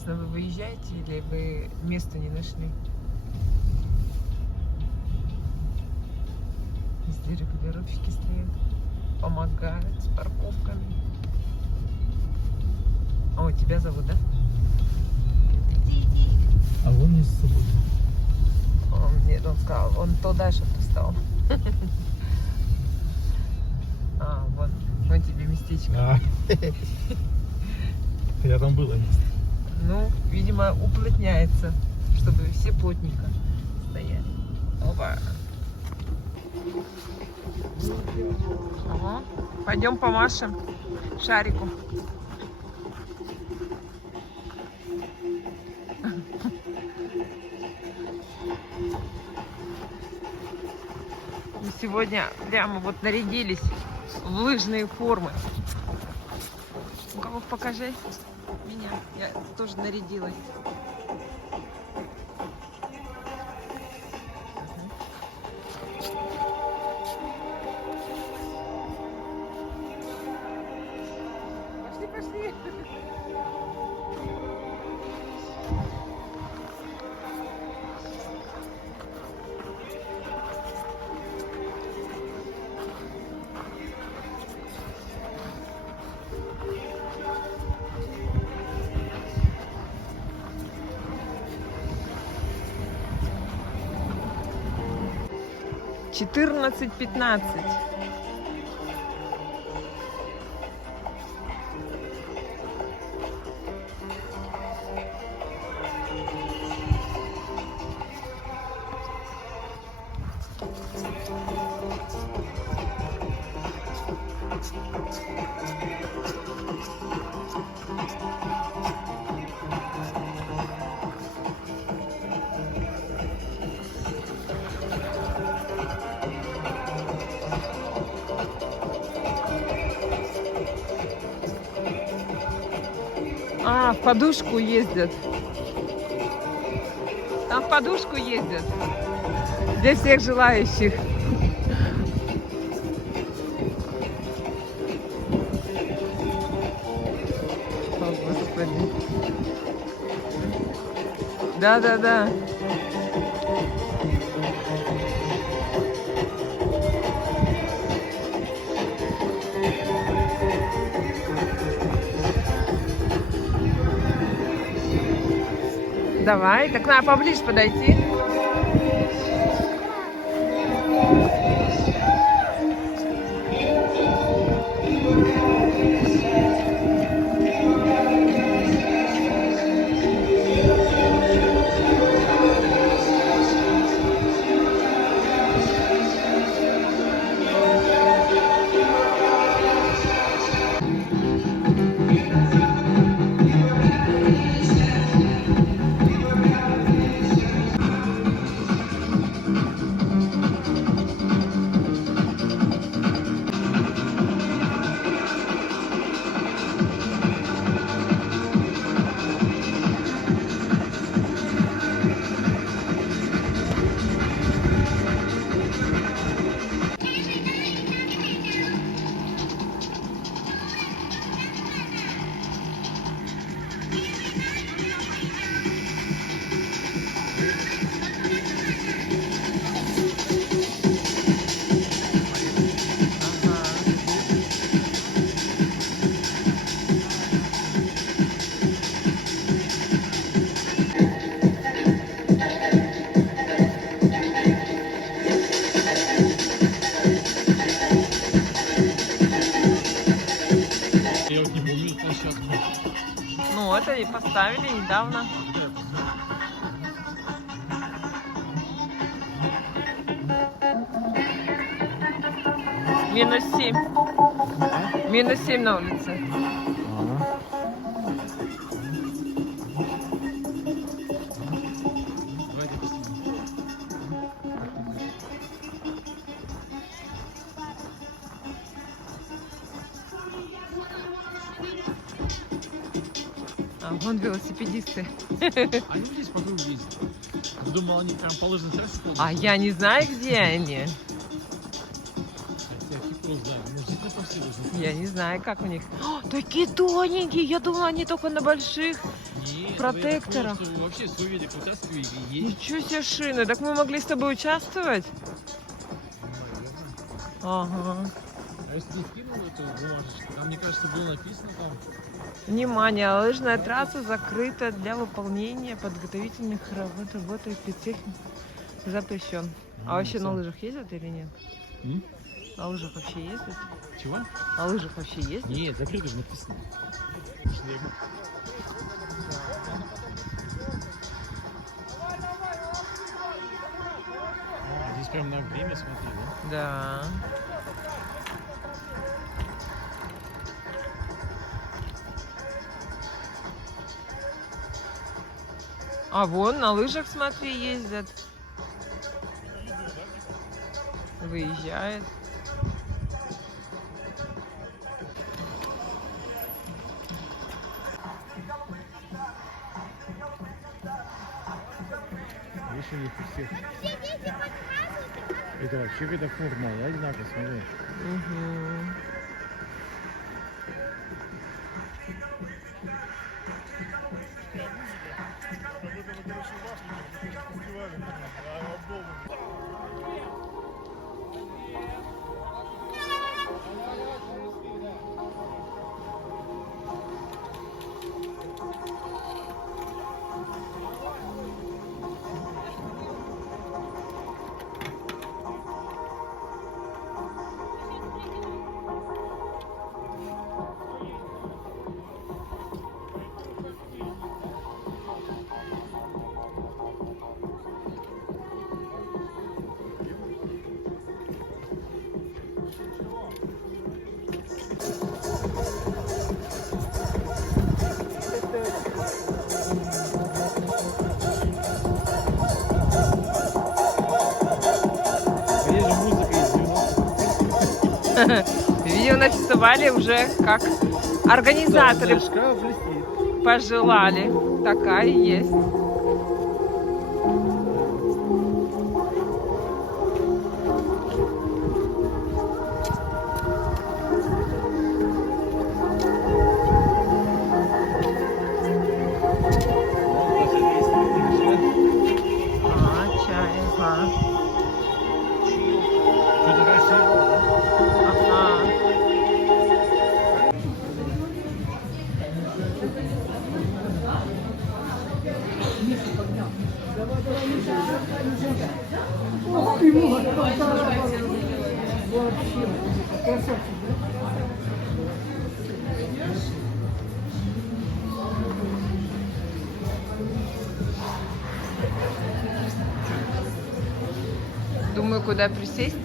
интересно, вы выезжаете или вы места не нашли? Везде регулировщики стоят, помогают с парковками. О, тебя зовут, да? Иди, иди. А вон не с собой. Нет, он сказал, он то дальше стал. А, вон тебе местечко. Я там было место. Ну, видимо, уплотняется, чтобы все плотненько стояли. Опа. Ага. Пойдем помашем шарику. И сегодня прямо вот нарядились в лыжные формы. У кого покажи меня. Я тоже нарядилась. Пошли, пошли. Четырнадцать 15. А, в подушку ездят. Там в подушку ездят. Для всех желающих. О, Господи. Да. Давай, так надо поближе подойти. Я вот не помню площадку. Ну, это и поставили недавно. -7. -7 на улице. А, вон велосипедисты. Они здесь по кругу ездят. Я думал, они прям по лыжной трассе ходят. А я не знаю, где они. Я не знаю, как у них. О, такие тоненькие. Я думала, они только на больших Нет, Протекторах. я так понял, что вообще свой велик вытаскивай и едь. Ничего себе шины. Так мы могли с тобой участвовать? Ага. А если ты скинул эту бумажечку, там, мне кажется, было написано там. Внимание, лыжная трасса закрыта для выполнения подготовительных работ, работы спецтехник запрещен. А вообще на лыжах ездят или нет? М? На лыжах вообще ездят? Чего? На лыжах вообще ездят? Нет, закрыто же написано. Снег. Здесь прям на время смотри, да? Да. А вон на лыжах, смотри, ездят. Выезжает. Выше них у всех. Это вообще какая-то форма, одинаково, смотри. Угу. Здесь же музыка из 90-х. Видео на фестивале уже как организаторы Шкаф блестит. пожелали. Такая есть. А, чай, ага. Что-то красиво. Ага. Думаю, куда присесть.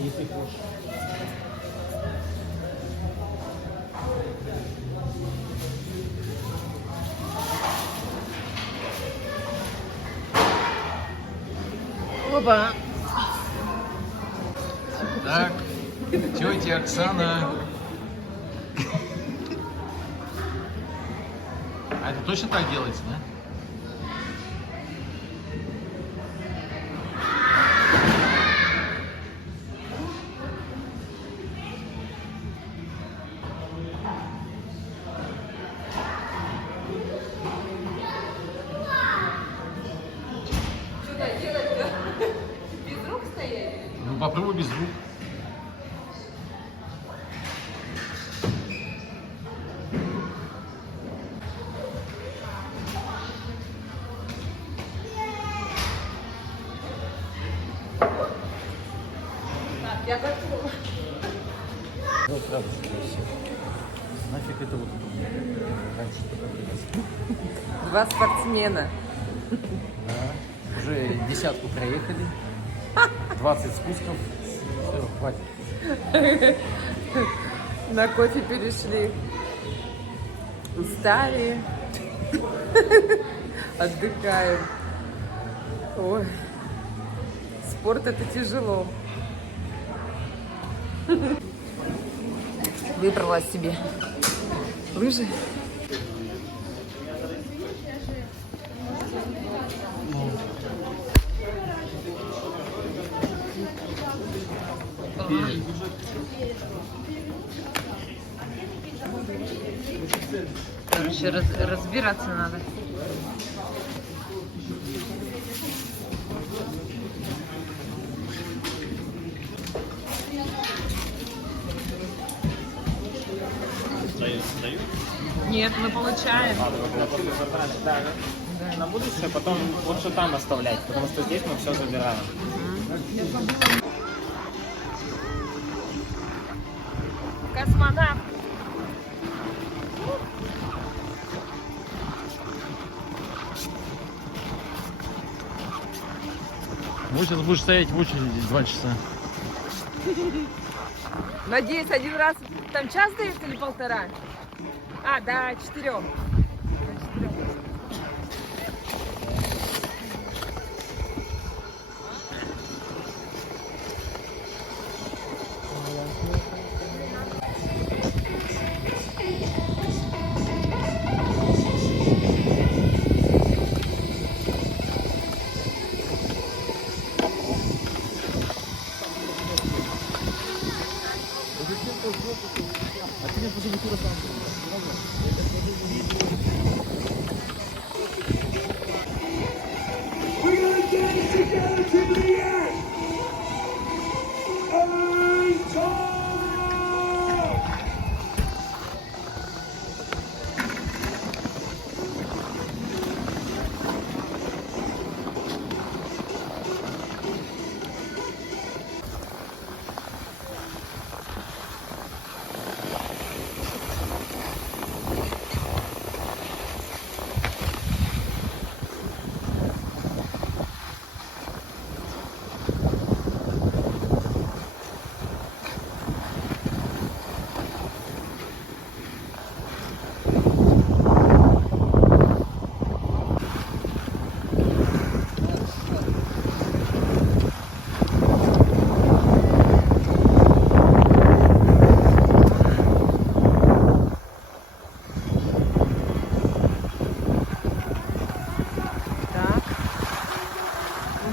Если хочешь. Опа. Так, тетя Оксана. А это точно так делается, да? Что делать-то? Без рук стоять? Ну попробуй без рук. Я готова. Вот правда, нафиг это вот раньше только Два спортсмена. Да. Уже десятку проехали. 20 спусков. Все, хватит. На кофе перешли. Устали. Отдыхаем. Ой. Спорт это тяжело. Выбрала себе лыжи. Короче, разбираться надо. Дают? Нет, мы получаем. Да. На будущее потом лучше там оставлять, потому что здесь мы все забираем. Космонавт. Вот сейчас будешь стоять в очереди 2 часа. Надеюсь, один раз там час дают или полтора? А, до 4.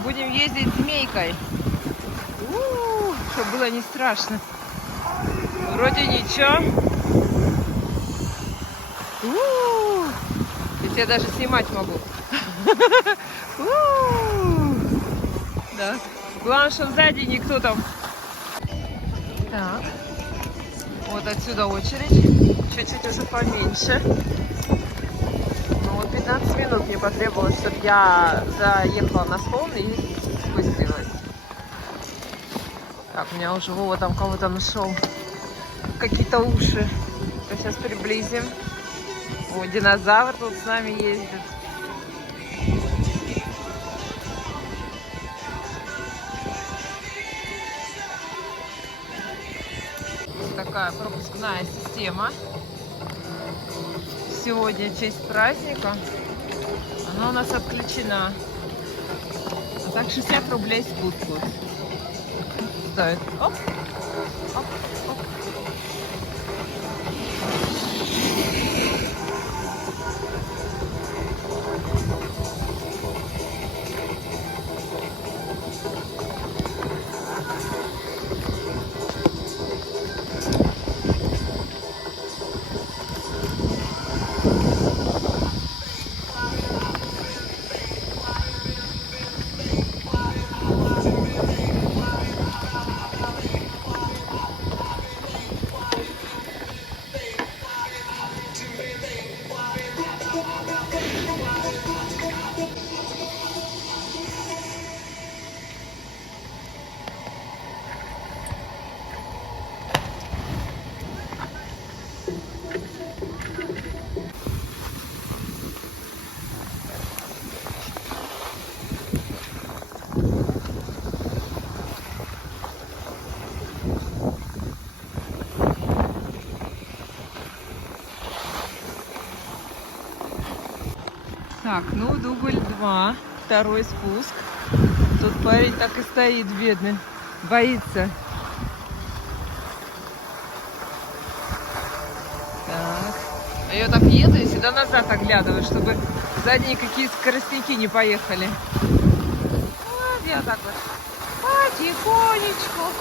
Будем ездить змейкой. Чтобы было не страшно. Вроде ничего. Я тебя даже снимать могу. Да. Главное, что сзади никто там. Так. Вот отсюда очередь. Чуть-чуть уже поменьше. Ну вот 15 минут мне потребовалось, чтобы я заехала на склон и спустилась. Так, у меня уже Вова там кого-то нашел. Какие-то уши. Сейчас приблизим. О, динозавр тут с нами ездит. Такая пропускная система. Сегодня в честь праздника. Она у нас отключена. А так 60 рублей спуск вот стоит. Оп, оп, оп. Так, ну дубль 2, второй спуск. Тут парень так и стоит, бедный, боится. Так, а я так еду и всегда назад оглядываю, чтобы сзади никакие скоростники не поехали. Вот я так вот потихонечку.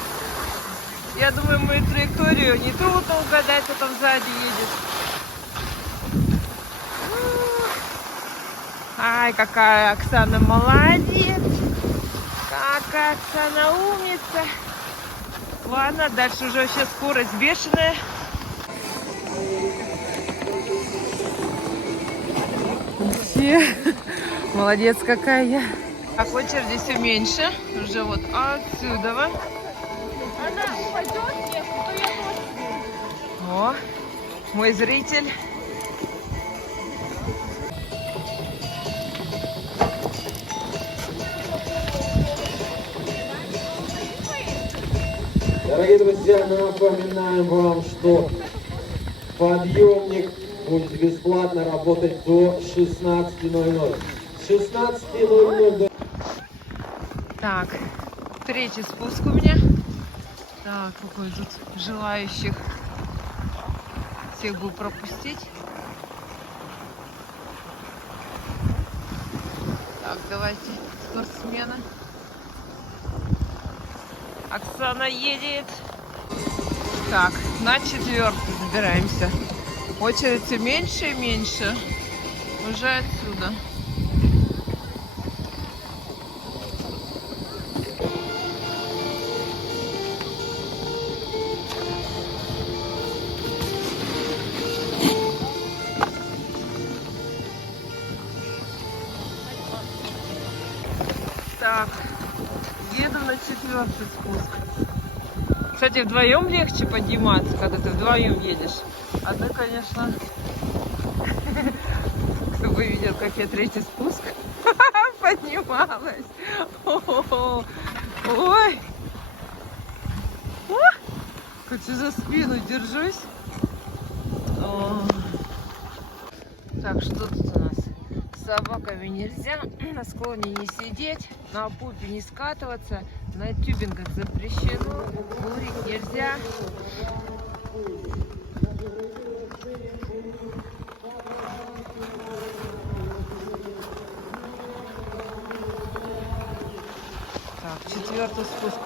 Я думаю, мою траекторию не трудно угадать, кто там сзади едет. Ай, какая Оксана молодец! Какая Оксана умница! Ладно, дальше уже вообще скорость бешеная. Все. Молодец какая я. Так, очереди все меньше. Уже вот отсюда. О, мой зритель. Дорогие друзья, напоминаем вам, что подъемник будет бесплатно работать до 16:00. С 16:00 до... Так, третий спуск у меня. Так, какой тут желающих. Всех буду пропустить. Так, давайте спортсмены. Оксана едет. Так, на четвертый забираемся. Очередь все меньше и меньше. Уже отсюда. Так, еду на четвертый спуск. Кстати, вдвоем легче подниматься, когда ты вдвоем едешь. А ты, конечно, кто бы видел, как я третий спуск поднималась. Ой! Хочу за спину держусь. Так, что тут у нас? С собаками нельзя, на склоне не сидеть, на пупе не скатываться, на тюбингах запрещено, курить нельзя. Так, четвертый спуск.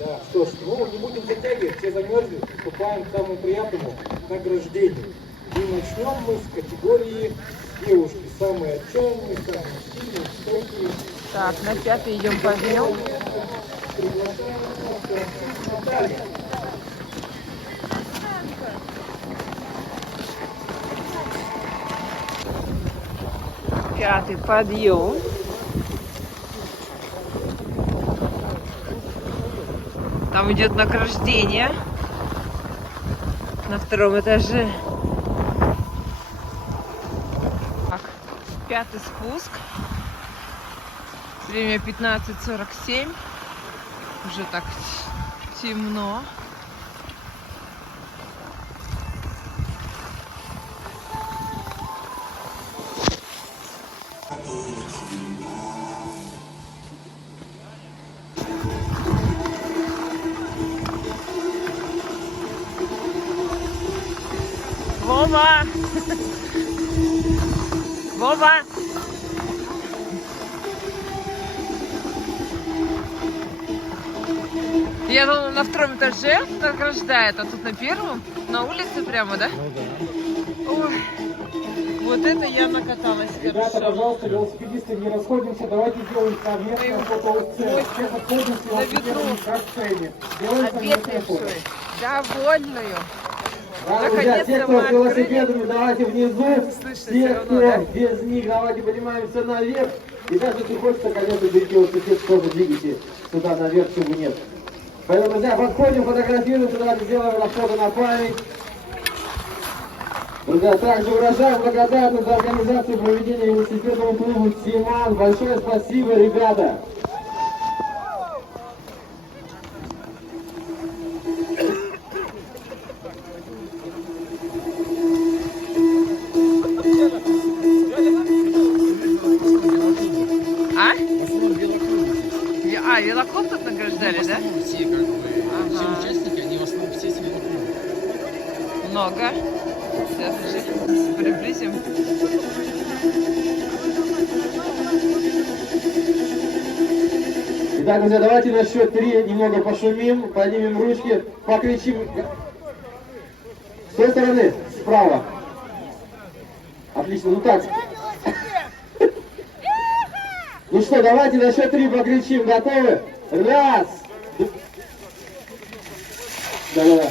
Да, что ж, ну не будем затягивать, все замерзли, приступаем к самому приятному награждению. И начнем мы с категории девушки. Самые отчаянные, самые сильные, стойкие. Так, на пятый идем подъем. Пятый подъем. Там идет награждение на втором этаже. Так, пятый спуск. Время 15:47. Уже так темно. Вова! Вова! Я думала, на втором этаже награждает, а тут на первом, на улице прямо, да? Ну да. Ой, вот это я накаталась Ребята, хорошо. пожалуйста, велосипедисты, не расходимся, давайте сделаем совместное фото. Все подходимся на ветру. к сцене. Делаем совместное фото. Опетневшую, довольную. Да, друзья, те, кто с велосипедами, давайте внизу. Слышно Те, всё кто равно, да? без них, давайте поднимаемся наверх. И даже если хочется, конечно, берите велосипед, тоже двигайте сюда наверх, чего нет. Поэтому, друзья, подходим, фотографируемся, давайте сделаем фото на память. Друзья, также выражаем благодарность за организацию проведения велосипедного клуба «Симан». Большое спасибо, ребята! А, велоклуб тут награждали, В да? основном все, как бы, все Ага. участники, они в основном все с велоклуба. Много. Сейчас уже приблизим. Итак, друзья, давайте на счет 3 немного пошумим, поднимем ручки, покричим. С той стороны, справа. Отлично, ну так. Ну что, давайте на счет 3 покричим. Готовы? Раз. Да-да-да.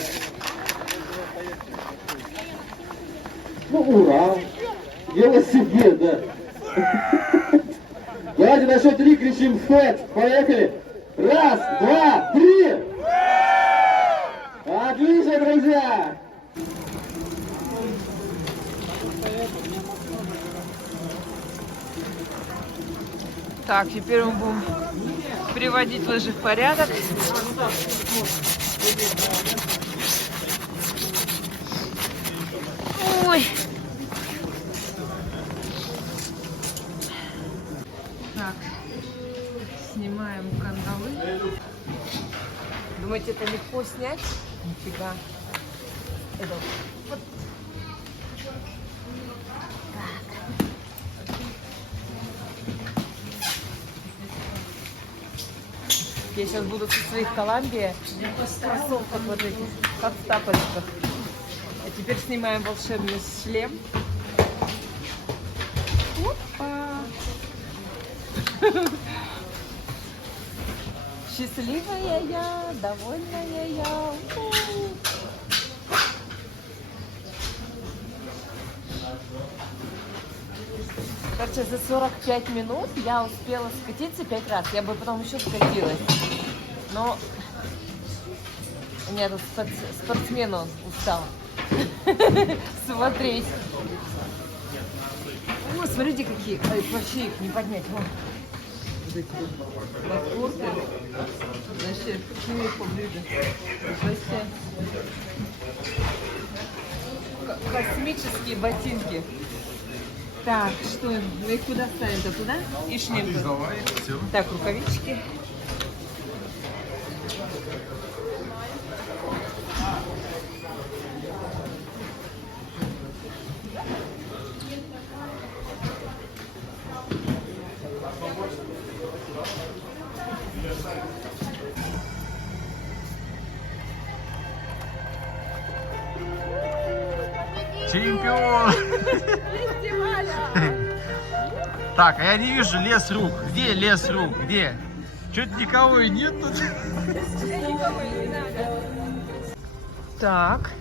Ну, ура. Велосипед, да. Давайте на счет 3 кричим «Фэт». Поехали. Раз, два, три. Отлично, друзья. Так, теперь мы будем приводить лыжи в порядок. Ой. Так, снимаем кандалы. Думаете, это легко снять? Нифига. Это вот. Я сейчас буду со своих Колумбия в кроссовках вот этих, как в тапочках. А теперь снимаем волшебный шлем. Опа! Счастливая я, довольная я. У-у-у. Короче, за 45 минут я успела скатиться 5 раз. Я бы потом еще скатилась. Но нет, спортсмен он устал смотреть. О, смотрите, какие. Ой, вообще их не поднять. Вон. Вот эти ласкорты. Вообще, какие их поближе. Вообще. Космические ботинки. Так, что, мы их куда ставим-то? Туда? И шлем. Так, рукавички. Чемпион! Так, а я не вижу лес рук. Где лес рук? Где? Что-то никого и нет тут. Так.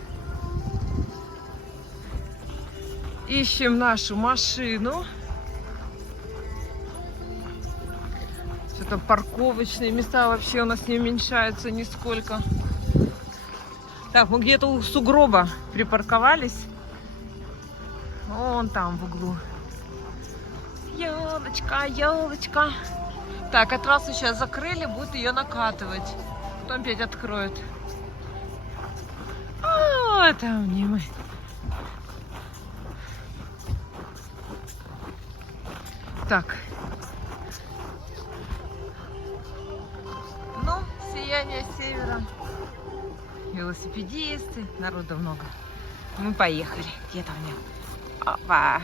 Ищем нашу машину. Что-то парковочные места вообще у нас не уменьшаются нисколько. Так, мы где-то у сугроба припарковались. Вон там в углу. Елочка, елочка. Так, а трассу сейчас закрыли, будут ее накатывать. Потом опять откроют. А, там не мы. Так. Ну, сияние севера. Велосипедисты, народу много. Мы поехали. Где там я? Опа.